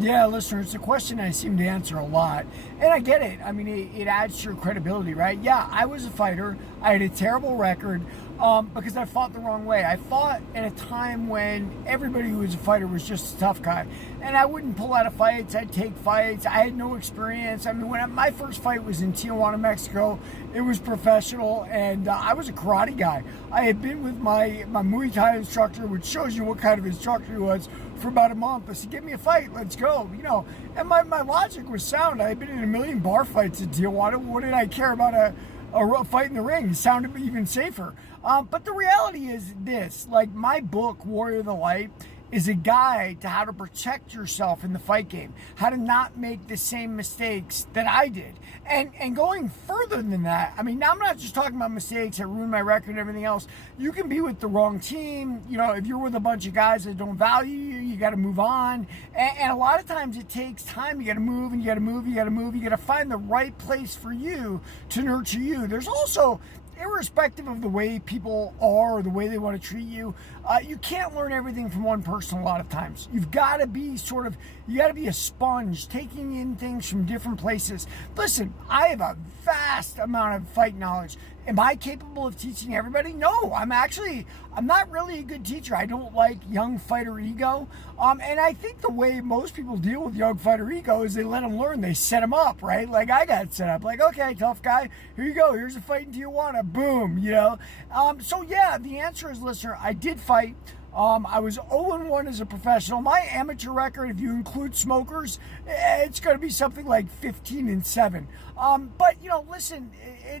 Yeah, listener, it's a question I seem to answer a lot. And I get it. I mean, it adds to your credibility, right? Yeah, I was a fighter. I had a terrible record because I fought the wrong way. I fought at a time when everybody who was a fighter was just a tough guy. And I wouldn't pull out of fights. I'd take fights. I had no experience. I mean, my first fight was in Tijuana, Mexico. It was professional, and I was a karate guy. I had been with my Muay Thai instructor, which shows you what kind of instructor he was, for about a month. I said, give me a fight, let's go. And my logic was sound. I had been in a million bar fights in Tijuana. What did I care about a fight in the ring? It sounded even safer. But the reality is this, like my book, Warrior of the Light, is a guide to how to protect yourself in the fight game, how to not make the same mistakes that I did. And going further than that, I mean, now I'm not just talking about mistakes that ruin my record and everything else. You can be with the wrong team. If you're with a bunch of guys that don't value you, you got to move on. And a lot of times it takes time. You got to move and you got to move, you got to move. You got to find the right place for you to nurture you. There's also, irrespective of the way people are or the way they want to treat you, you can't learn everything from one person a lot of times. You've got to be you got to be a sponge, taking in things from different places. Listen, I have a vast amount of fight knowledge. Am I capable of teaching everybody? No, I'm not really a good teacher. I don't like young fighter ego. And I think the way most people deal with young fighter ego is they let them learn. They set them up, right? Like I got set up. Like, okay, tough guy, here you go. Here's a fight in Tijuana. Boom, So yeah, the answer is, listener, I did fight. I was 0-1 as a professional. My amateur record, if you include smokers, it's going to be something like 15-7. But listen,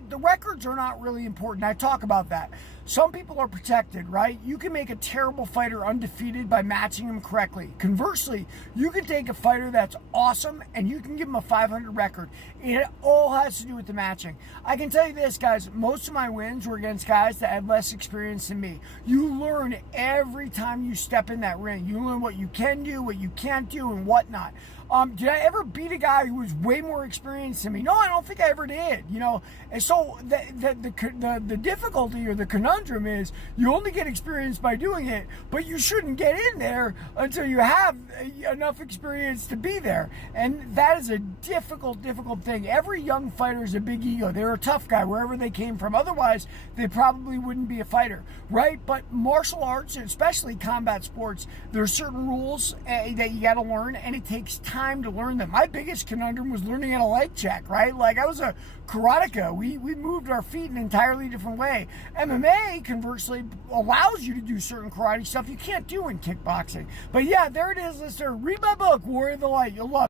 the records are not really important. I talk about that. Some people are protected, right? You can make a terrible fighter undefeated by matching him correctly. Conversely, you can take a fighter that's awesome and you can give him a 500 record. It all has to do with the matching. I can tell you this, guys, most of my wins were against guys that had less experience than me. You learn every time you step in that ring. You learn what you can do, what you can't do, and whatnot. Did I ever beat a guy who was way more experienced than me? No, I don't think I ever did. And so the difficulty or the conundrum is you only get experience by doing it, but you shouldn't get in there until you have enough experience to be there. And that is a difficult thing. Every young fighter is a big ego. They're a tough guy wherever they came from. Otherwise, they probably wouldn't be a fighter, right? But martial arts, especially combat sports, there are certain rules that you got to learn, and it takes time to learn them. My biggest conundrum was learning how to leg check, right? Like I was a karateka. We moved our feet in an entirely different way. MMA, conversely, allows you to do certain karate stuff you can't do in kickboxing. But yeah, there it is, listener. Read my book, Warrior of the Light. You'll love it.